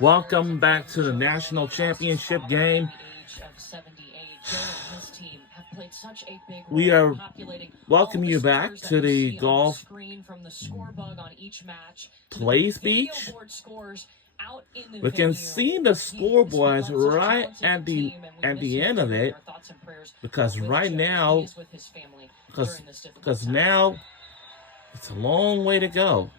Welcome back to the national championship game. We are welcoming you back to the golf play speech. We can see the scoreboards right at the end of it, because right now, because now it's a long way to go.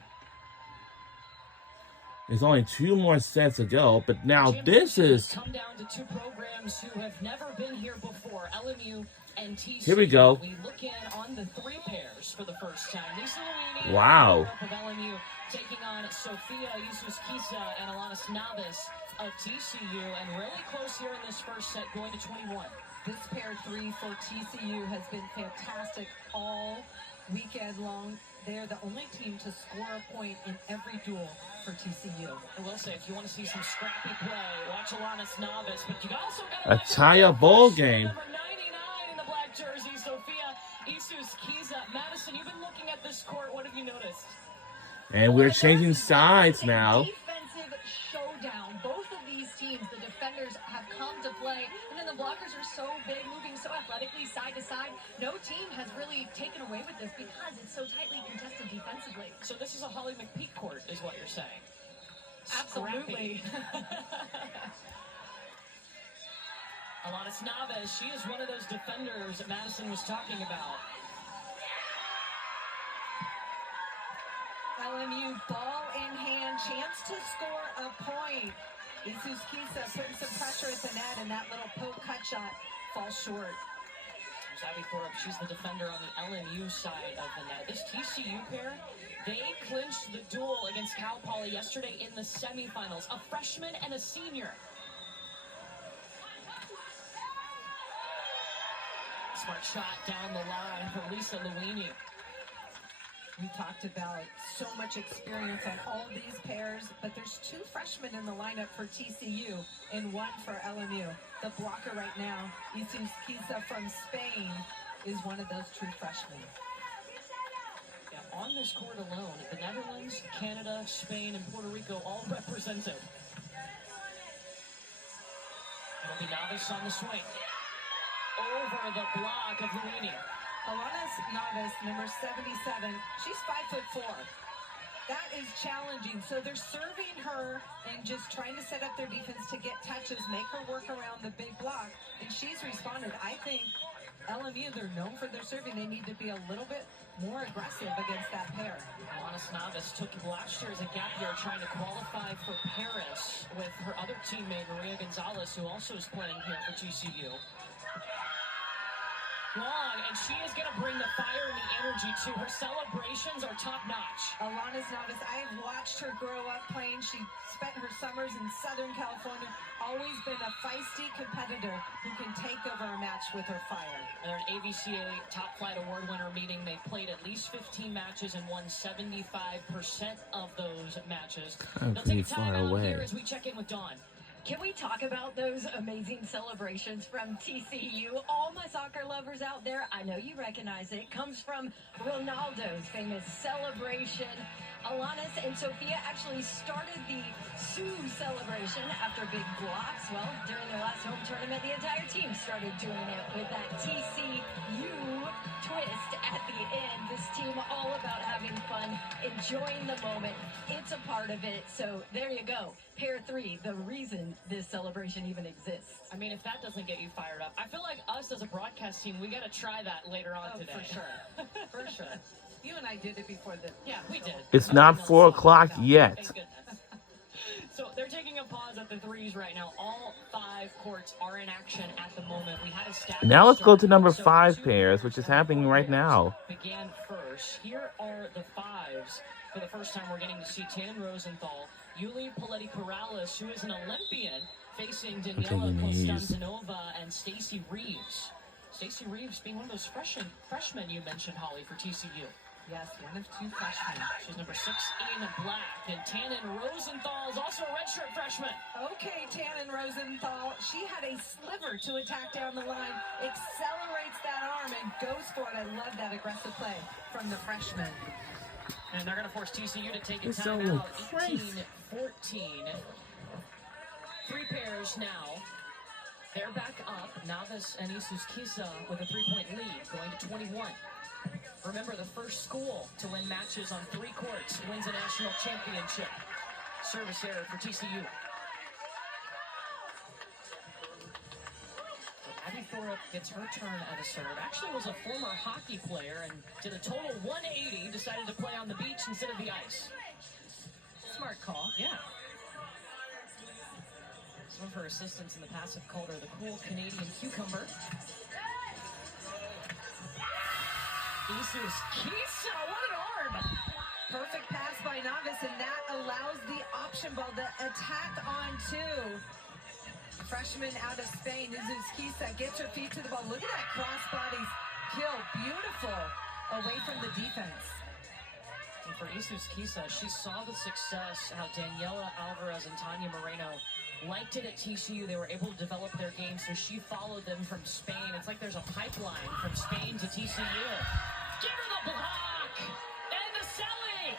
There's only 2 more sets to go, but now this is. Come down to 2 programs who have never been here before, LMU and TCU. Here we go. We look in on the 3 pairs for the first time. Lisa Louini, wow. of LMU, taking on Sofia Jesus-Kisa and Alanis Navas of TCU, and really close here in this first set, going to 21. This pair 3 for TCU has been fantastic all weekend long. They're the only team to score a point in every duel for TCU. I will say, if you want to see some scrappy play, watch Alanis Navas, but you also got a tie-up ball game. Number 99 in the black jersey, Sofia Jesus-Kisa. Madison, you've been looking at this court. What have you noticed? And we're changing sides now. Defensive showdown. Both of these teams, the defenders have come to play, and then the blockers are so big, moving so athletically side to side. No team has really taken away with this because it's so tightly contested defensively. So this is a Holly McPeak court, is what you're saying? Absolutely. Alanis Navas, she is one of those defenders that Madison was talking about. LMU ball in hand, chance to score a point. Jesus-Kisa putting some pressure at the net, and that little poke cut shot falls short. Abby Thorpe, she's the defender on the LMU side of the net. This TCU pair, they clinched the duel against Cal Poly yesterday in the semifinals. A freshman and a senior. Smart shot down the line for Lisa Louini. We talked about so much experience on all these pairs, but there's 2 freshmen in the lineup for TCU and 1 for LMU. The blocker right now, Jesus-Kisa from Spain, is one of those true freshmen. Yeah, on this court alone, the Netherlands, Canada, Spain, and Puerto Rico all represented. It'll be Navas on the swing. Over the block of Louini. Alanis Navas, number 77, she's 5'4". That is challenging. So they're serving her and just trying to set up their defense to get touches, make her work around the big block, and she's responded. I think LMU, they're known for their serving. They need to be a little bit more aggressive against that pair. Alanis Navas took last year as a gap year trying to qualify for Paris with her other teammate, Maria Gonzalez, who also is playing here for TCU. Long, and she is going to bring the fire and the energy to her. Celebrations are top-notch. Alanis Navas, I've watched her grow up playing. She spent her summers in Southern California. Always been a feisty competitor who can take over a match with her fire. They're an AVCA Top Flight Award winner, meaning they played at least 15 matches and won 75% of those matches. They'll take a time out here as we check in with Dawn. Can we talk about those amazing celebrations from TCU? All my soccer lovers out there, I know you recognize it. It comes from Ronaldo's famous celebration. Alanis and Sofia actually started the Sioux celebration after big blocks. Well, during their last home tournament, the entire team started doing it with that TCU twist at the end. This team all about having fun, enjoying the moment. It's a part of it. So there you go. Pair 3, the reason this celebration even exists. I mean, if that doesn't get you fired up, I feel like us as a broadcast team, we got to try that later on today. For sure. For sure. You and I did it before the... Yeah, we did. It's not 4 o'clock yet. Thank goodness. So they're taking a pause at the 3s right now. All 5 courts are in action at the moment. We had a stat. Now let's go to number 5 pairs, which is happening right now. Began first. Here are the 5s. For the first time, we're getting to see Tannen Rosenthal, Yuli Poletti-Corrales, who is an Olympian, facing Daniela Konstantinova and Stacey Reeves. Stacey Reeves being one of those freshmen you mentioned, Holly, for TCU. Yes, one of 2 freshmen. She's number 6 in black. And Tannen Rosenthal is also a redshirt freshman. Okay, Tannen Rosenthal. She had a sliver to attack down the line, accelerates that arm, and goes for it. I love that aggressive play from the freshman. And they're going to force TCU to take a This don't look timeout. crazy. 18-14. Three pairs now. They're back up. Navis and Isus Kisa with a 3-point lead, going to 21. Remember, the first school to win matches on 3 courts wins a national championship. Service error for TCU. Abby Thorup gets her turn at a serve. Actually was a former hockey player and did a total 180. Decided to play on the beach instead of the ice. Smart call. Yeah. Some of her assistants in the past have called her the cool Canadian cucumber. Isus Kisa, what an arm! Perfect pass by Navis, and that allows the option ball, the attack on 2. Freshman out of Spain, Isus Kisa gets her feet to the ball. Look at that crossbody kill. Beautiful. Away from the defense. And for Isus Kisa, she saw the success, how Daniela Alvarez and Tanya Moreno liked it at TCU. They were able to develop their game, so she followed them from Spain. It's like there's a pipeline from Spain to TCU. Give her the block! And the Selly!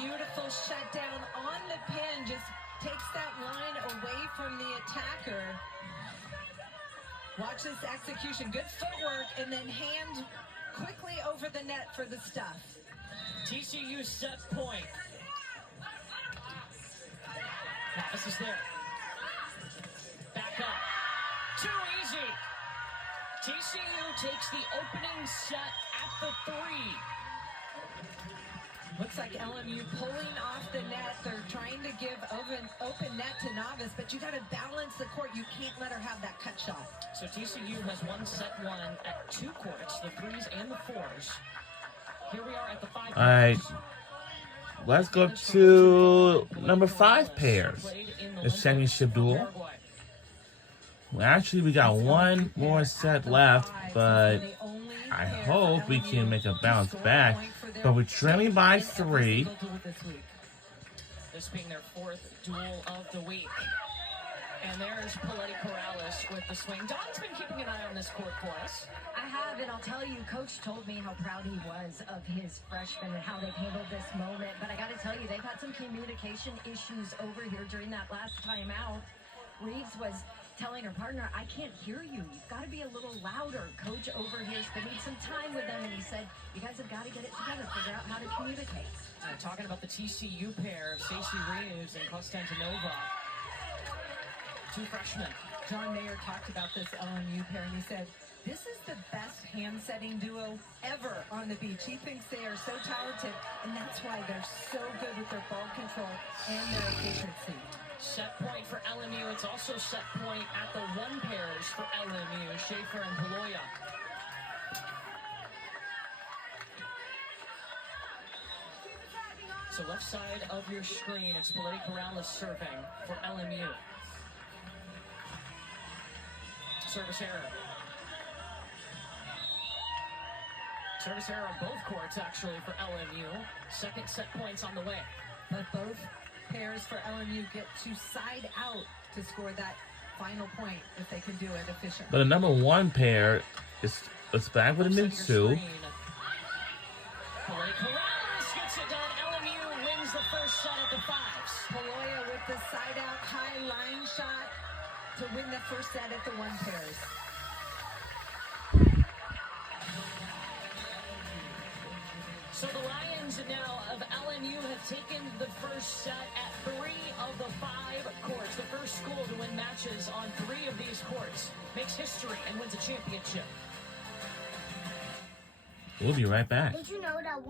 Beautiful shutdown on the pin. Just takes that line away from the attacker. Watch this execution. Good footwork, and then hand quickly over the net for the stuff. TCU set point. Navis is there. Back up. Too easy. TCU takes the opening set at the 3. Looks like LMU pulling off the net. They're trying to give open net to Navis, but you got to balance the court. You can't let her have that cut shot. So TCU has won set 1 at 2 courts, the 3s and the 4s. Here we are at the 5 All right. Let's go to number 5 pairs. The championship duel. Well, actually, we got one more set left, but I hope we can make a bounce back. But we're trailing by 3. This being their 4th duel of the week. And there's Paletti Corrales with the swing. Don's been keeping an eye on this court for us. I have, and I'll tell you, Coach told me how proud he was of his freshmen and how they've handled this moment. But I got to tell you, they've had some communication issues over here during that last time out. Reeves was telling her partner, I can't hear you. You've got to be a little louder. Coach over here spending some time with them, and he said, you guys have got to get it together, figure out how to communicate. Talking about the TCU pair, Stacey Reeves and Konstantinova. 2 freshmen. John Mayer talked about this LMU pair, and he said, this is the best hand-setting duo ever on the beach. He thinks they are so talented, and that's why they're so good with their ball control and their efficiency. Set point for LMU. It's also set point at the 1 pairs for LMU, Schaefer and Paloya. So left side of your screen, it's Paletti Corrales serving for LMU. Service error. Service error on both courts, actually, for LMU. Second set points on the way. But both pairs for LMU get to side out to score that final point if they can do it efficiently. But the number 1 pair is back with a Mitsu. Paletti Corrales gets it done. LMU wins the first set at the 5s. Paloya with the side out high line shot to win the first set at the 1 pairs. So the Lions now of LMU have taken the first set at 3 of the 5 courts. The first school to win matches on 3 of these courts. Makes history and wins a championship. We'll be right back. Did you know that one